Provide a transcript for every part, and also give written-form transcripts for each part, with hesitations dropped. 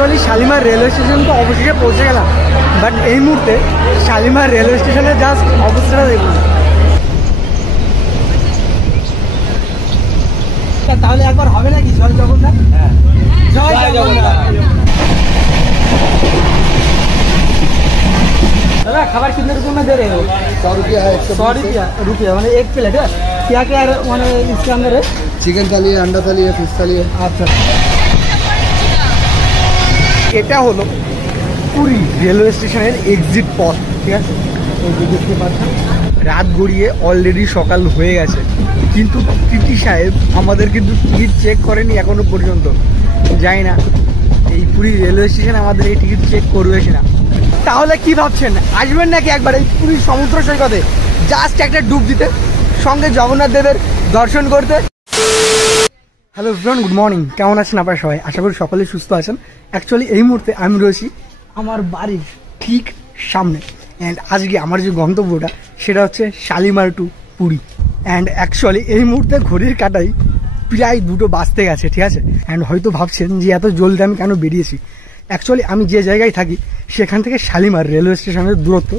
Actually Shalimar railway station তো অবশেষে পৌঁছে গেলাম, বাট এই মুহূর্তে শালিমার রেলওয়ে স্টেশনের জাস্ট অবস্থাটা দেখুন। তাহলে একবার হবে নাকি জয় জগন্নাথ? জয় জগন্নাথ। दादा खबर कितने रुपये में दे रहे हो? 100 रुपया है। 100 रुपया मैंने एक प्लेट है। क्या क्या मैंने इसके अंदर है? चिकन थाली है, अंडा थाली है, फिश थाली है। अच्छा, এটা হলো পুরী রেলওয়ে স্টেশনের এক্সিট পথ, ঠিক আছে? দেখতে পাচ্ছেন রাত গড়িয়ে অলরেডি সকাল হয়ে গেছে, কিন্তু টিটি সাহেব আমাদের কিন্তু টিকিট চেক করেনি এখনো পর্যন্ত। যাই না এই পুরী রেলওয়ে স্টেশনে আমাদের এই টিকিট চেক করবে কিনা। তাহলে কি ভাবছেন, আসবেন নাকি একবার এই পুরী সমুদ্র সৈকতে জাস্ট একটা ডুব দিতে, সঙ্গে জগন্নাথ দেবের দর্শন করতে? Hello everyone, good morning. কেমন আছেন আপনারা সবাই? আশা করি সকলে সুস্থ আছেন। অ্যাকচুয়ালি এই মুহূর্তে আমি রয়েছি আমার বাড়ির ঠিক সামনে, অ্যান্ড আজকে আমার যে গন্তব্যটা সেটা হচ্ছে Shalimar to Puri. And actually এই মুহূর্তে ঘড়ির কাটাই প্রায় 2টো বাজতে গেছে, ঠিক আছে? অ্যান্ড হয়তো ভাবছেন যে এত জলদি আমি কেন বেরিয়েছি। অ্যাকচুয়ালি আমি যে জায়গায় থাকি সেখান থেকে শালিমার রেলওয়ে স্টেশনের দূরত্ব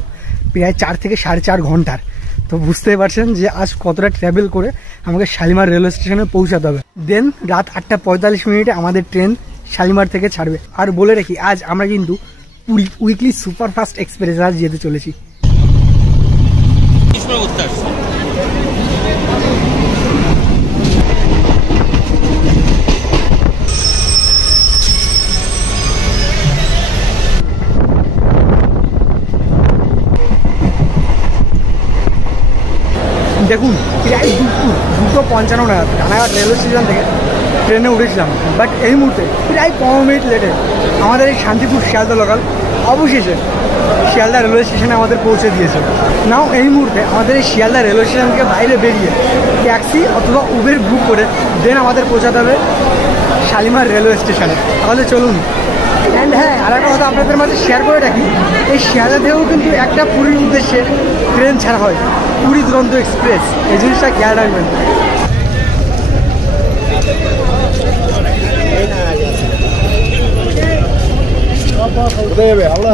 প্রায় 4 থেকে 4.5 ঘন্টার। তো বুঝতেই পারছেন যে আজ কতটা ট্রাভেল করে আমাকে শালিমার রেলওয়ে স্টেশনে পৌঁছাতে হবে। দেন রাত 8:45 আমাদের ট্রেন শালিমার থেকে ছাড়বে। আর বলে রাখি, আজ আমরা কিন্তু পুরী উইকলি সুপারফাস্ট এক্সপ্রেস আজ যেতে চলেছি। দেখুন প্রায় 2:55 নাগাদ রানাঘাট রেলওয়ে স্টেশন থেকে ট্রেনে উঠেছিলাম, বাট এই মুহূর্তে প্রায় 15 মিনিট লেটে আমাদের এই শান্তিপুর শিয়ালদা লোকাল অবশেষে শিয়ালদা রেলওয়ে স্টেশনে আমাদের পৌঁছে দিয়েছে। নাও এই মুহূর্তে আমাদের এই শিয়ালদা রেলওয়ে স্টেশন থেকে বাইরে বেরিয়ে ট্যাক্সি অথবা উবের বুক করে দেন আমাদের পৌঁছাতে হবে শালিমার রেলওয়ে স্টেশনে। তাহলে চলুন। অ্যান্ড হ্যাঁ, আর একটা কথা আপনাদের মাঝে শেয়ার করে রাখি, এই শিয়ালদা থেকেও কিন্তু একটা পুরীর উদ্দেশ্যে ট্রেন ছাড়া হয়, পুরী দুরন্ত এক্সপ্রেস। এই জিনিসটা খেয়াল রাখবেন।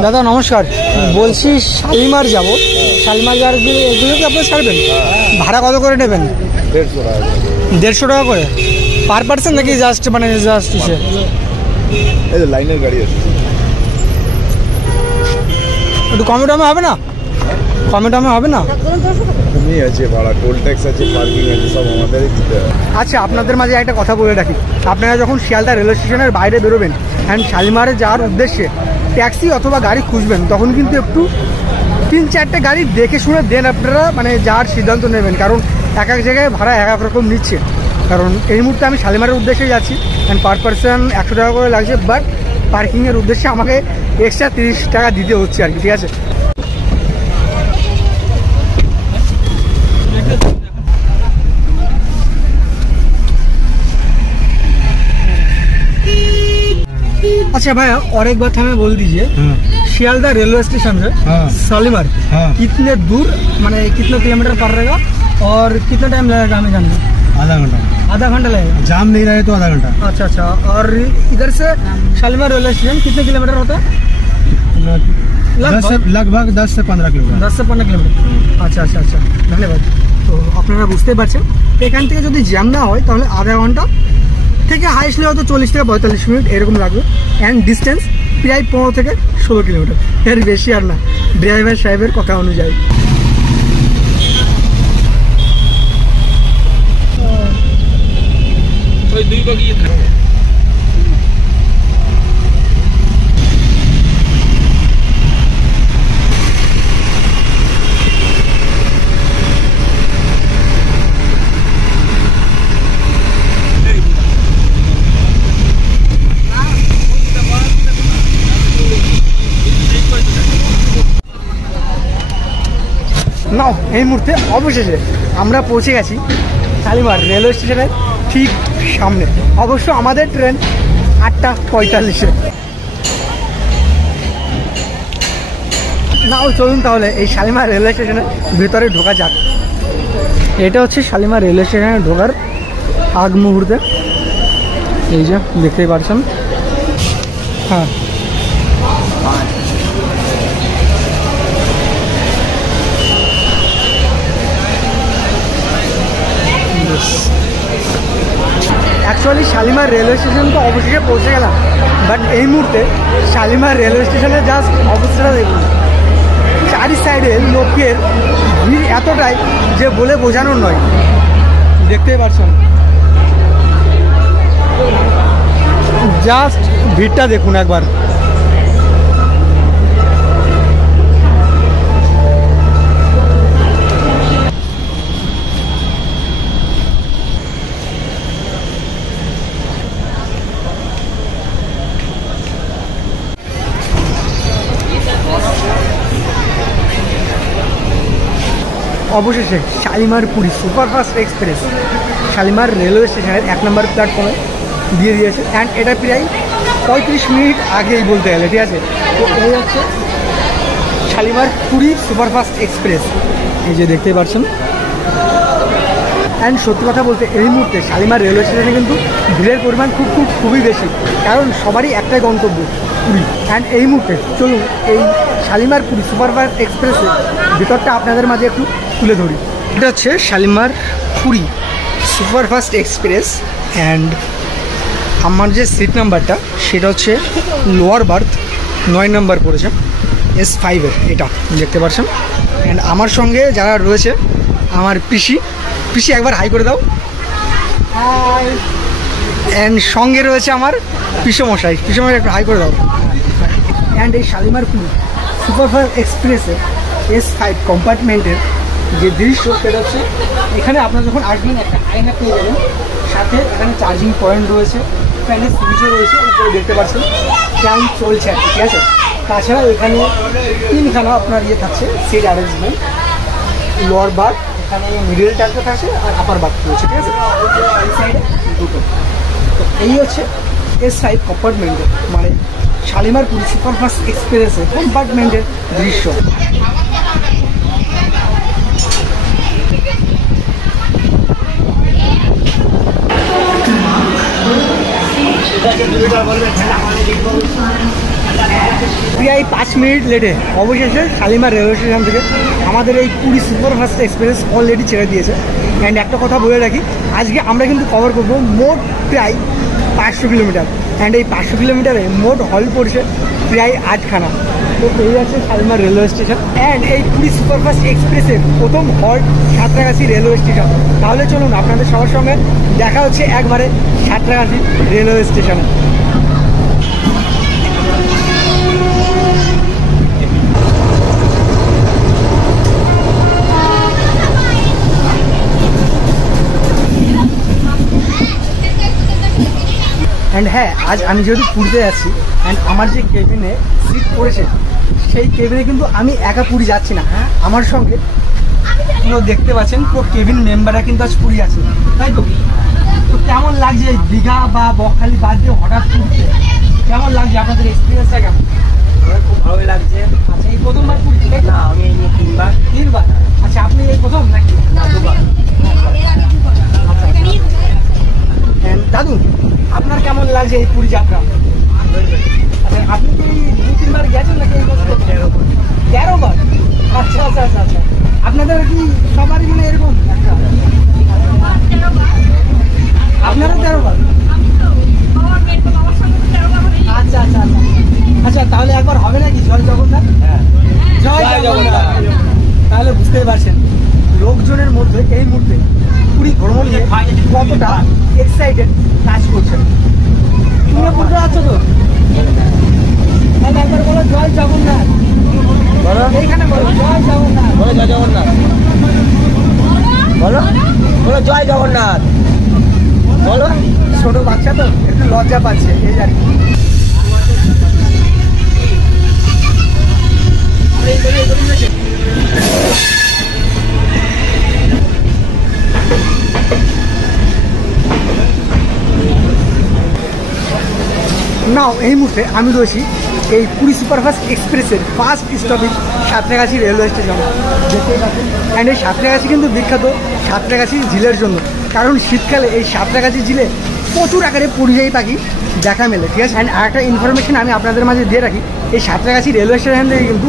দাদা নমস্কার, বলছি শালিমার যাব, শালিমার যাওয়ার এগুলো কি আপনার ছাড়বেন? ভাড়া কত করে নেবেন? 150 টাকা করে পার পার্সন নাকি জাস্ট মানে জাস্ট ইসে? এই যে লাইনের গাড়ি আছে, একটু কমে টমে হবে না? কমে টমে হবে না? কমই আছে ভাড়া, টোল ট্যাক্স আছে, পার্কিং আছে, সব আমাদেরই দিতে হবে। আচ্ছা, আপনাদের মাঝে একটা কথা বলে রাখি, আপনারা যখন শিয়ালদা রেলওয়ে স্টেশনের বাইরে বেরোবেন অ্যান্ড শালিমারে যাওয়ার উদ্দেশ্যে ট্যাক্সি অথবা গাড়ি খুঁজবেন, তখন কিন্তু একটু 3-4টে গাড়ি দেখে শুনে দেন আপনারা মানে যাওয়ার সিদ্ধান্ত নেবেন, কারণ এক এক জায়গায় ভাড়া এক এক রকম নিচ্ছে। কারণ এই মুহূর্তে আমি শালিমারের উদ্দেশ্যে যাচ্ছি অ্যান্ড পার পার্সন 100 টাকা করে লাগছে, বাট পার্কিংয়ের উদ্দেশ্যে আমাকে এক্সট্রা 30 টাকা দিতে হচ্ছে আর কি, ঠিক আছে? अच्छा भैया, और एक बात हमें बोल दीजिए, शियालदा रेलवे स्टेशन से शालीमार कितने दूर माने कितना किलोमीटर पड़ रहेगा और कितना टाइम लगेगा हमें जाने? आधा घंटा लगेगा। जाम नहीं रहे तो आधा घंटा। अच्छा अच्छा, और इधर से शालीमार रेलवे स्टेशन कितने किलोमीटर होता है? लगभग 10 से 15 किलोमीटर। 10 से 15 किलोमीटर। अच्छा अच्छा अच्छा, धन्यवाद। তো আপনারা বুঝতে পারছেন এখান থেকে যদি জ্যাম না হয় তাহলে আধা ঘন্টা থেকে হাইস্টলি হয়তো 40 থেকে 45 মিনিট এরকম লাগবে। অ্যান্ড ডিস্টেন্স প্রায় 15 থেকে 16 কিলোমিটার, এর বেশি আর না, ড্রাইভার সাহেবের কথা অনুযায়ী। নাও এই মুহূর্তে অবশেষে আমরা পৌঁছে গেছি শালিমার রেলওয়ে স্টেশনের ঠিক সামনে। অবশ্য আমাদের ট্রেন 8:45-এ। নাও চলুন তাহলে এই শালিমার রেলওয়ে স্টেশনের ভেতরে ঢোকা যাক। এটা হচ্ছে শালিমার রেলওয়ে স্টেশনে ঢোকার আগ মুহূর্তে, এই যে দেখতেই পাচ্ছেন। হ্যাঁ অ্যাকচুয়ালি শালিমার রেলওয়ে স্টেশন তো অবশেষে পৌঁছে গেলাম, বাট এই মুহূর্তে শালিমার রেলওয়ে স্টেশনের জাস্ট অবস্থাটা দেখুন। চারি সাইডে লোকের ভিড় এতটাই যে বলে বোঝানোর নয়, দেখতেই পাচ্ছেন। জাস্ট ভিড়টা দেখুন একবার। অবশেষে Shalimar Puri superfast express Shalimar railway স্টেশনের 1 নম্বর প্ল্যাটফর্মে দিয়ে দিয়েছে। অ্যান্ড এটা প্রায় 35 মিনিট আগেই বলতে গেলে, ঠিক আছে। তো এই হচ্ছে শালিমার পুরী সুপারফাস্ট এক্সপ্রেস, এই যে দেখতেই পাচ্ছেন। অ্যান্ড সত্যি কথা বলতে এই মুহূর্তে শালিমার রেলওয়ে স্টেশনে কিন্তু ভিড়ের পরিমাণ খুবই বেশি, কারণ সবারই একটাই গন্তব্য পুরী। অ্যান্ড এই মুহূর্তে চলুন এই শালিমার পুরী সুপারফাস্ট এক্সপ্রেসের ভিতরটা আপনাদের মাঝে একটু তুলে ধরি। এটা হচ্ছে Shalimar Puri superfast express. And আমার যে সিট নাম্বারটা সেটা হচ্ছে লোয়ার বার্থ 9 নম্বর পড়েছে, S5-এর, এটা দেখতে পাচ্ছেন। অ্যান্ড আমার সঙ্গে যারা রয়েছে, আমার পিসি একবার হাই করে দাও, হাই। অ্যান্ড সঙ্গে রয়েছে আমার পিসমশাই একটু হাই করে দাও। অ্যান্ড এই শালিমার পুরী সুপারফাস্ট এক্সপ্রেসের S5 কম্পার্টমেন্টের যে দৃশ্য সেটা হচ্ছে, এখানে আপনারা যখন আসবেন একটা আয়না পেয়ে যাবেন, সাথে এখানে চার্জিং পয়েন্ট রয়েছে, ফ্যানের সুইচও রয়েছে, উপরে দেখতে পাচ্ছেন ফ্যান চলছে আর কি, ঠিক আছে। তাছাড়াও এখানে 3খানা আপনার ইয়ে থাকছে সিট অ্যারেঞ্জমেন্ট, লোয়ার বার্থ, এখানে মিডল টাচটা থাকছে, আর আপার বার্থ রয়েছে, ঠিক আছে। এই সাইডে দুটো। তো এই হচ্ছে S5 কম্পার্টমেন্টের, মানে শালিমার পুরী সুপারফাস্ট এক্সপ্রেসের কম্পার্টমেন্টের দৃশ্য। প্রায় 5 মিনিট লেটে অবশেষে শালিমার রেলওয়ে স্টেশন থেকে আমাদের এই পুরী সুপারফাস্ট এক্সপ্রেস অলরেডি ছেড়ে দিয়েছে। অ্যান্ড একটা কথা বলে রাখি, আজকে আমরা কিন্তু কভার করবো মোট প্রায় 500 কিলোমিটার। অ্যান্ড এই 500 কিলোমিটারে মোট হল পড়ছে প্রায় 8খানা। তো এই আছে শালিমার রেলওয়ে স্টেশন। অ্যান্ড এই পুরী সুপারফাস্ট এক্সপ্রেসের প্রথম হল্ট সাঁতরাগাছি রেলওয়ে স্টেশন। তাহলে চলুন আপনাদের সবার সঙ্গে দেখা হচ্ছে একবারে সাঁতরাগাছি রেলওয়ে স্টেশনে। অ্যান্ড হ্যাঁ, আজ আমি যেহেতু পুরীতে যাচ্ছি, অ্যান্ড আমার যে কেবিনে সিট পড়েছে সেই কেবিনে কিন্তু আমি একা পুরী যাচ্ছি না, আমার সঙ্গে পুরো দেখতে পাচ্ছেন পুরো কেবিন মেম্বাররা কিন্তু আজ পুরী আছে, তাই তো। তো কেমন লাগছে এই দীঘা বা বকখালি বাদ দিয়ে হঠাৎ পুরীতে, কেমন লাগছে আপনাদের এক্সপিরিয়েন্সটা কেমন? খুব ভালোই লাগছে। আচ্ছা, এই প্রথমবার পুরী? না, আমি এই নিয়ে 3বার। আচ্ছা, আপনি এই প্রথম নাকি? না, 2বার। আচ্ছা, দাদু আপনার কেমন লাগছে এই পুরী যাত্রা? আচ্ছা, আপনি কি 2-3বার গেছেন নাকি? 13 বার? আচ্ছা আচ্ছা আচ্ছা আচ্ছা। আপনাদের কি সবারই মানে এরকম একটা? আপনারা 13 বার? আচ্ছা আচ্ছা আচ্ছা আচ্ছা। তাহলে একবার হবে নাকি জয় জগন্নাথ? জয় জগন্নাথ। তাহলে বুঝতেই পারছেন লোকজনের মধ্যে এই মুহূর্তে পুরী ভ্রমণ নিয়ে কতটা এক্সাইটেড কাজ করছেন। তুমি বুঝতে পারছো তো? তাহলে একবার বলো জয় জগন্নাথ। এইখানে বলো জয় জগন্নাথ। বলো জয় জগন্নাথ। বলো বলো জয় জগন্নাথ। বলো। ছোট বাচ্চা তো একটু লজ্জা পাচ্ছে, এই আর কি। নাও এই মুহূর্তে আমি রয়েছি এই পুরী সুপারফাস্ট এক্সপ্রেসের first stoppage Santragachi railway station. দেখতেই পাচ্ছেন। অ্যান্ড এই সাঁতরাগাছি কিন্তু বিখ্যাত সাঁতরাগাছি ঝিলের জন্য, কারণ শীতকালে এই সাঁতরাগাছি ঝিলে প্রচুর আকারে পরিযায়ী পাখি দেখা মেলে, ঠিক আছে। অ্যান্ড আরেকটা ইনফরমেশন আমি আপনাদের মাঝে দিয়ে রাখি, এই সাঁতরাগাছি রেলওয়ে স্টেশন থেকে কিন্তু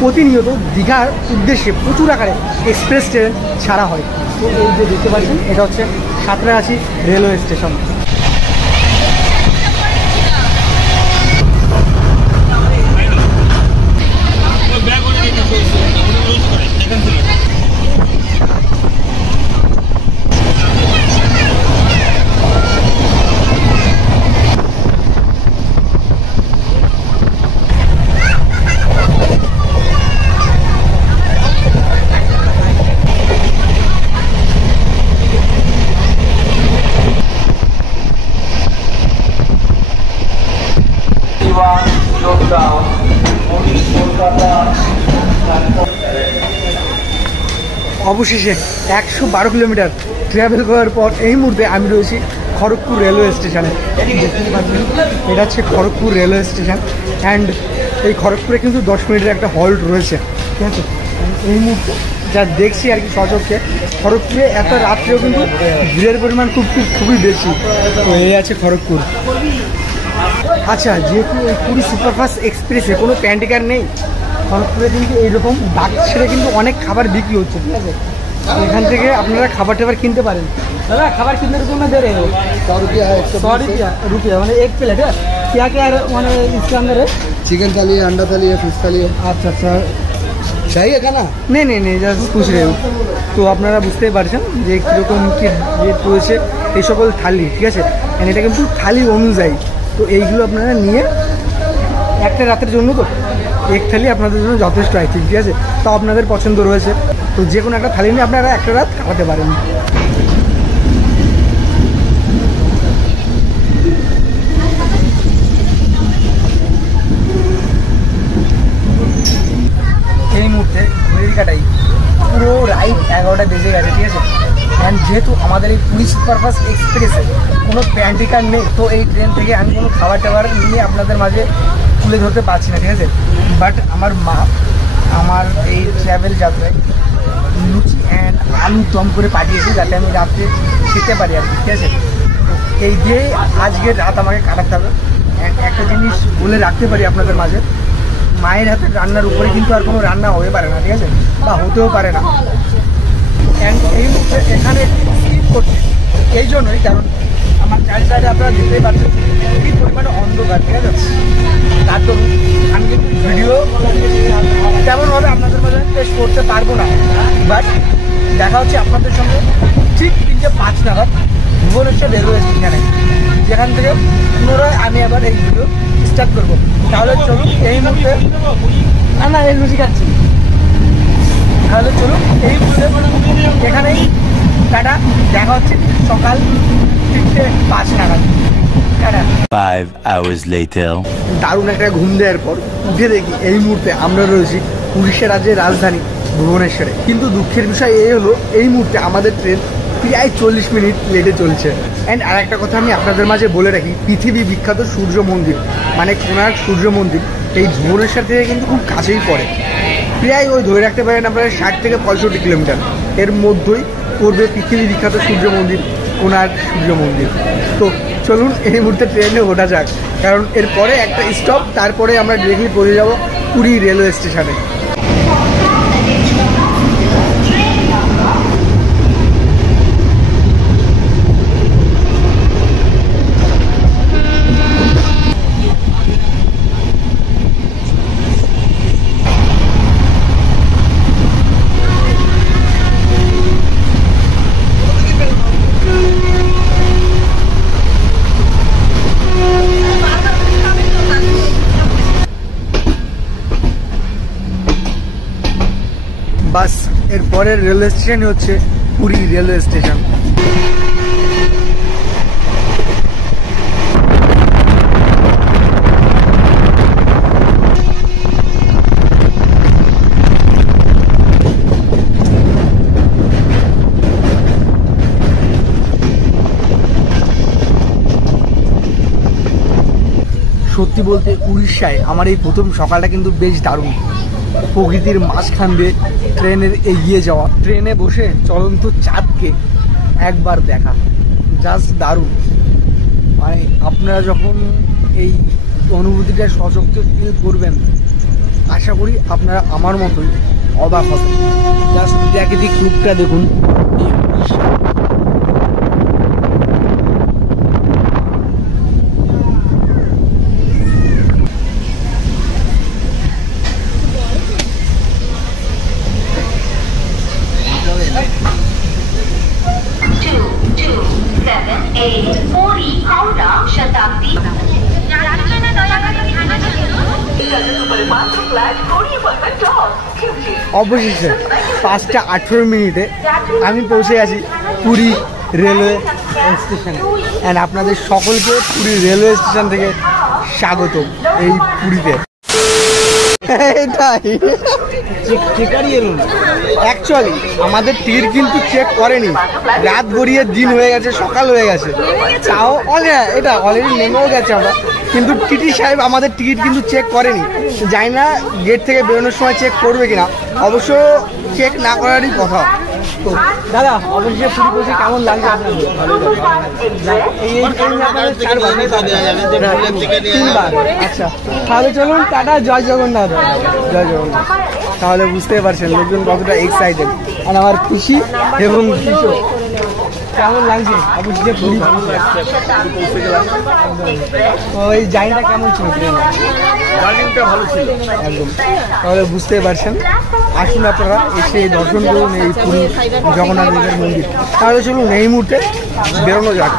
প্রতিনিয়ত দীঘার উদ্দেশ্যে প্রচুর আকারে এক্সপ্রেস ট্রেন ছাড়া হয়। তো এই যে দেখতে পাচ্ছেন এটা হচ্ছে সাঁতরাগাছি রেলওয়ে স্টেশন। অবশেষে 112 কিলোমিটার ট্রাভেল করার পর এই মুহূর্তে আমি রয়েছি খড়গপুর রেলওয়ে স্টেশনে। দেখতে পাচ্ছেন এটা হচ্ছে খড়গপুর রেলওয়ে স্টেশন। অ্যান্ড এই খড়গপুরে কিন্তু 10 মিনিটের একটা হল্ট রয়েছে, ঠিক আছে। এই মুহূর্তে যা দেখছি আর কি সচক্ষে, খড়গপুরে এত রাত্রেও কিন্তু ভিড়ের পরিমাণ খুবই বেশি। তো এই আছে খড়গপুর। আচ্ছা, যেহেতু এই পুরী সুপারফাস্ট এক্সপ্রেসে কোনো প্যান্টিকার নেই, খড়গপুরে কিন্তু এইরকম ডাক ছেড়ে কিন্তু অনেক খাবার বিক্রি হচ্ছে, ঠিক আছে। এখান থেকে আপনারা খাবার টাবার কিনতে পারেন। দাদা খাবার কিনতে রুপये दे रहे हो? 100 रुपया মানে एक प्लेट है। क्या क्या মানে इसके अंदर है? चिकन थाली है, अंडा थाली है, फिश थाली है। আচ্ছা আচ্ছা, चाहिए खाना? নেই জাস্ট পুছ রে। তো আপনারা বুঝতেই পারছেন যে কীরকম কী রেট রয়েছে এই সকল থালি, ঠিক আছে। এটা কিন্তু থালি অনুযায়ী। তো এইগুলো আপনারা নিয়ে একটা রাতের জন্য তো এক থালি আপনাদের জন্য যথেষ্ট, আই থিঙ্ক, ঠিক আছে। তো আপনাদের পছন্দ রয়েছে, তো যে কোনো একটা থালি নিয়ে আপনারা একটা রাত কাটাতে পারেন। এই মুহূর্তে ঘড়ির কাটাই পুরো রাইট 11টা বেজে গেছে, ঠিক আছে। অ্যান্ড যেহেতু আমাদের এই পুরী সুপারফাস্ট এক্সপ্রেসে কোনো প্যান্টিকার নেই, তো এই ট্রেন থেকে আমি কোনো খাবার টাবার নিয়ে আপনাদের মাঝে তুলে ধরতে পারছি না, ঠিক আছে। বাট আমার মা আমার এই ট্রাভেল যাত্রায় লুচি অ্যান্ড আলু দম করে পাঠিয়েছে, যাতে আমি রাত্রে খেতে পারি আর কি, ঠিক আছে। এই দিয়ে আজকের রাত আমাকে কাটাতে হবে। অ্যান্ড একটা জিনিস বলে রাখতে পারি আপনাদের মাঝে, মায়ের হাতের রান্নার উপরে কিন্তু আর কোনো রান্না হতে পারে না, ঠিক আছে, বা হতেও পারে না। অ্যান্ড এই মুহূর্তে এখানে স্কিপ করছে এই জন্যই, কারণ আমার চারি সাইডে আপনারা দেখতেই পাচ্ছেন কী পরিমাণে অন্ধকার, ঠিক আছে। তার জন্য আমি কিন্তু ভিডিও তেমনভাবে আপনাদের মাঝে পেশ করতে পারবো না। বাট দেখা হচ্ছে আপনাদের সঙ্গে ঠিক 3:05 নাগাদ ভুবনেশ্বর রেলওয়ে স্টেশনে, যেখান থেকে পুনরায় আমি আবার এই ভিডিও স্টার্ট করবো। তাহলে চলুন এই মুহূর্তে না এই লুচি খাচ্ছি, তাহলে চলুন এই মুহূর্তে এখানেই টাটা। দেখা হচ্ছে সকাল 3:05 নাগাদ। 5 hours later. দারুণ একটা ঘুম দেওয়ার পর উঠে দেখি এই মুহূর্তে আমরা রয়েছি উড়িষ্যা রাজ্যের রাজধানী ভুবনেশ্বরে। কিন্তু দুঃখের বিষয় এই হলো, এই মুহূর্তে আমাদের ট্রেন প্রায় 40 মিনিট লেটে চলছে। অ্যান্ড আর একটা কথা আমি আপনাদের মাঝে বলে রাখি, পৃথিবী বিখ্যাত সূর্য মন্দির মানে কোণার্ক সূর্য মন্দির এই ভুবনেশ্বর থেকে কিন্তু খুব কাছেই পড়ে। প্রায় ওই ধরে রাখতে পারেন আপনারা 60 থেকে 65 কিলোমিটার এর মধ্যেই পড়বে পৃথিবী বিখ্যাত সূর্য মন্দির কোণার্ক সূর্য মন্দির। তো চলুন এই মুহূর্তে ট্রেনে ওঠা যাক, কারণ এরপরে একটা স্টপ, তারপরে আমরা ডিরেক্টলি পৌঁছে যাব পুরী রেলওয়ে স্টেশনে। বাস এর পরের রেলওয়ে স্টেশন হচ্ছে পুরী রেলওয়ে স্টেশন। সত্যি বলতে উড়িষ্যায় আমার এই প্রথম সকালটা কিন্তু বেশ দারুণ। প্রকৃতির মাঝখান দিয়ে ট্রেনের এগিয়ে যাওয়া, ট্রেনে বসে চলন্ত চাঁদকে একবার দেখা, জাস্ট দারুণ। মানে আপনারা যখন এই অনুভূতিটা সশক্ত ফিল করবেন, আশা করি আপনারা আমার মতোই অবাক হবেন। জাস্ট প্রাকৃতিক রূপটা দেখুন। অবশেষে 5:18 আমি পৌঁছে গেছি পুরী রেলওয়ে স্টেশনে। অ্যান্ড আপনাদের সকলকে পুরী রেলওয়ে স্টেশন থেকে স্বাগত এই পুরীতে। এটাই চেকারই এলো না। অ্যাকচুয়ালি আমাদের টিকিট কিন্তু চেক করেনি, রাত গড়িয়ে দিন হয়ে গেছে, সকাল হয়ে গেছে, তাও এটা অলরেডি নেমেও গেছে আমরা, কিন্তু টিটি সাহেব আমাদের টিকিট কিন্তু চেক করেনি। জানি না গেট থেকে বেরোনোর সময় চেক করবে কিনা, অবশ্য চেক না করারই কথা। তো দাদা অবশ্যই পুরী পৌঁছে কেমন লাগছে আপনাদের? তিনবার, আচ্ছা তাহলে চলুন টাটা, জয় জগন্নাথ। জয় জগন্নাথ। তাহলে বুঝতেই পারছেন লোকজন কতটা এক্সাইটেড। আর আমার খুশি এবং কিশোর কেমন লাগছে? অবশ্যই পুরী ওই জার্নিটা কেমন ছিল? জার্নিটা ভালো ছিল একদম। তাহলে বুঝতেই পারছেন, আসুন আপনারা এসে দর্শন করুন এই পুরী জগন্নাথ দেবের মন্দির। তাহলে চলুন এই মুহূর্তে বেরোনো যাক।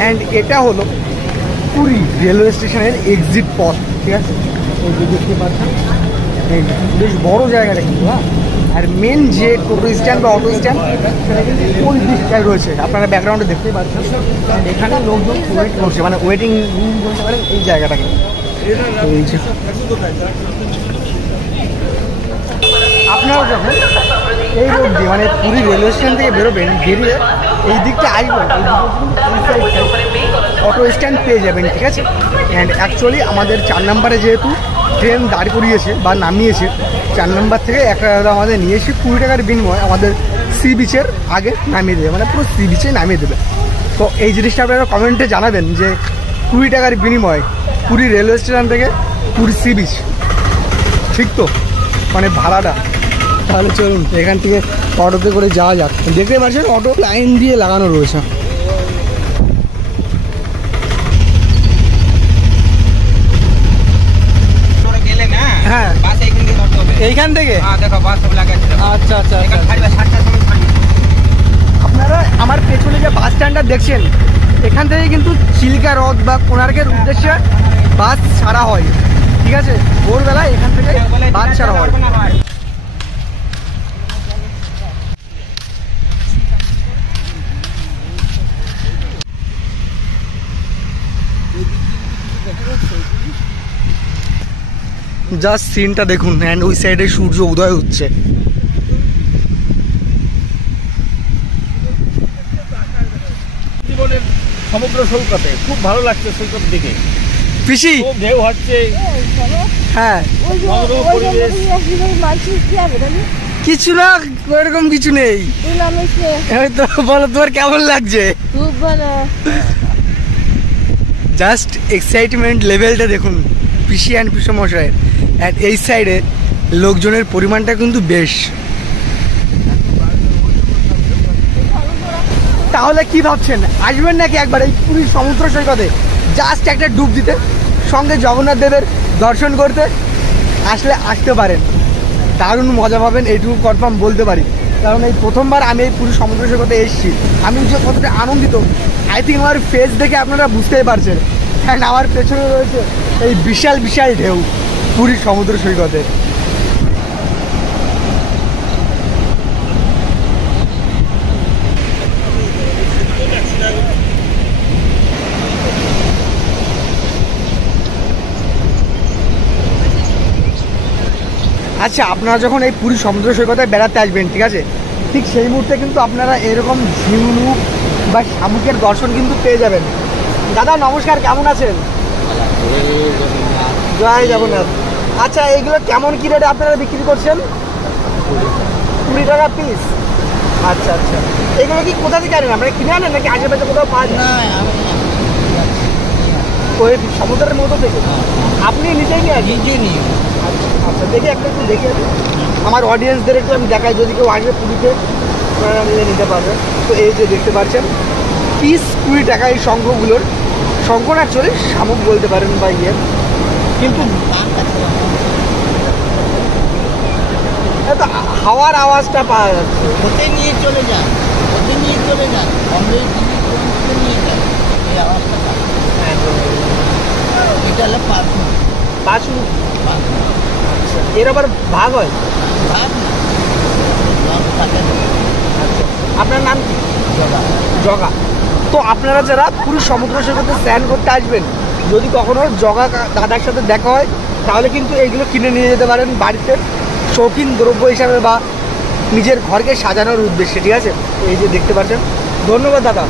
অ্যান্ড এটা হলো পুরী রেলওয়ে স্টেশনের এক্সিট পথ, ঠিক আছে? দেখতে পাচ্ছেন বেশ বড় জায়গাটা কিন্তু। হ্যাঁ, আর মেন যে টোটো স্ট্যান্ড বা অটো স্ট্যান্ড সেটা কিন্তু কোন দিকটায় রয়েছে আপনারা ব্যাকগ্রাউন্ডে দেখতেই পাচ্ছেন। এখানে লোকজন ওয়েট করছে, মানে ওয়েটিং রুম বলতে পারেন এই জায়গাটাকে। আপনারা যখন এই রোড দিয়ে মানে পুরী রেলওয়ে স্টেশন থেকে বেরোবেন, বেরিয়ে এই দিকটা আসবেন, অটো স্ট্যান্ড পেয়ে যাবেন, ঠিক আছে? অ্যান্ড অ্যাকচুয়ালি আমাদের 4 নম্বরে যেহেতু ট্রেন দাঁড় করিয়েছে বা নামিয়েছে, 4 নম্বর থেকে একটা আমাদের নিয়ে এসে 20 টাকার বিনিময়ে আমাদের সি বিচের আগে নামিয়ে দেবে, মানে পুরো সি বিচে নামিয়ে দেবে। তো এই জিনিসটা আপনারা কমেন্টে জানাবেন যে 20 টাকার বিনিময়ে পুরী রেলওয়ে স্টেশন থেকে পুরী সি বিচ, ঠিক তো? মানে ভাড়াটা। তাহলে চলুন এখান থেকে অটোতে করে যাওয়া যাক। দেখতে পাচ্ছেন অটো লাইন দিয়ে লাগানো রয়েছে। হ্যাঁ, এইখান থেকে আচ্ছা আচ্ছা। আপনারা আমার পেছনে যে বাস স্ট্যান্ডটা দেখছেন, এখান থেকে কিন্তু চিল্কা হ্রদ বা কোণার্কের উদ্দেশ্যে বাস ছাড়া হয়, ঠিক আছে? ভোরবেলা এখান থেকে বাস ছাড়া হয়। জাস্ট সিনটা দেখুন, অ্যান্ড ওই সাইডে সূর্য উদয় হচ্ছে। সমুদ্র সৈকতে খুব ভালো লাগছে, সৈকত দিকে পিসি ঢেউ হচ্ছে। হ্যাঁ, কিছু না, ওইরকম কিছু নেই। তো বলো তোমার কেমন লাগছে? খুব ভালো। জাস্ট এক্সাইটমেন্ট লেভেলটা দেখুন পিসি অ্যান্ড পিসমশাইয়ের। অ্যান্ড এই সাইডে লোকজনের পরিমাণটা কিন্তু বেশ। তাহলে কি ভাবছেন, আসবেন নাকি একবার এই পুরী সমুদ্র সৈকতে জাস্ট একটা ডুব দিতে, সঙ্গে জগন্নাথ দেবের দর্শন করতে? আসলে আসতে পারেন, দারুণ মজা পাবেন, এইটুকু কনফার্ম বলতে পারি। কারণ এই প্রথমবার আমি এই পুরী সমুদ্র সৈকতে এসেছি, আমি যে কতটা আনন্দিত আই থিঙ্ক আমার ফেস দেখে আপনারা বুঝতেই পারছেন। অ্যান্ড আমার পেছনে রয়েছে এই বিশাল বিশাল ঢেউ পুরী সমুদ্র সৈকতে। আচ্ছা, আপনারা যখন এই পুরী সমুদ্র সৈকতে বেড়াতে আসবেন, ঠিক আছে, ঠিক সেই মুহূর্তে কিন্তু আপনারা এরকম ঝিনুক বা শামুকের দর্শন কিন্তু পেয়ে যাবেন। দাদা নমস্কার, কেমন আছেন? জয় জগন্নাথ। আচ্ছা এগুলো কেমন কি রেটে আপনারা বিক্রি করছেন? 20 টাকা পিস। আচ্ছা আচ্ছা, এগুলো কি কোথা থেকে আনেন? আপনারা কিনে আনেন নাকি আশেপাশে কোথাও পাওয়া যায়? ওই সমুদ্রের মতো থেকে আপনি নিজেই নিয়ে আসেন? নিজে নিয়ে আচ্ছা দেখি একটু দেখে আমার অডিয়েন্সদের একটু আমি দেখাই, যদি কেউ আসবে পুরীতে আপনারা নিয়ে নিতে পারবে। তো এই যে দেখতে পাচ্ছেন পিস 20 টাকা এই শঙ্খগুলোর, শঙ্খ না চলে শামুক বলতে পারেন বা ইয়ে, কিন্তু এত হাওয়ার আওয়াজটা পাওয়া যাচ্ছে। ওতে নিয়ে চলে যান, ওতে নিয়ে চলে যান, অমরের জিনিস ওতে নিয়ে যান, এই আওয়াজটা পাবেন। এটা হলো পারফিউম। পাঁচু এর আবার ভাগ হয়? ভাব না, রং থাকে না। আপনার নাম কি? জগা। তো আপনারা যারা পুরো সমুদ্র সৈকতে স্নান করতে আসবেন, যদি কখনো জগা দাদার সাথে দেখা হয় তাহলে কিন্তু এইগুলো কিনে নিয়ে যেতে পারেন বাড়িতে শৌখিন দ্রব্য হিসাবে বা নিজের ঘরকে সাজানোর উদ্দেশ্যে, ঠিক আছে? এই যে দেখতে পাচ্ছেন। ধন্যবাদ দাদা।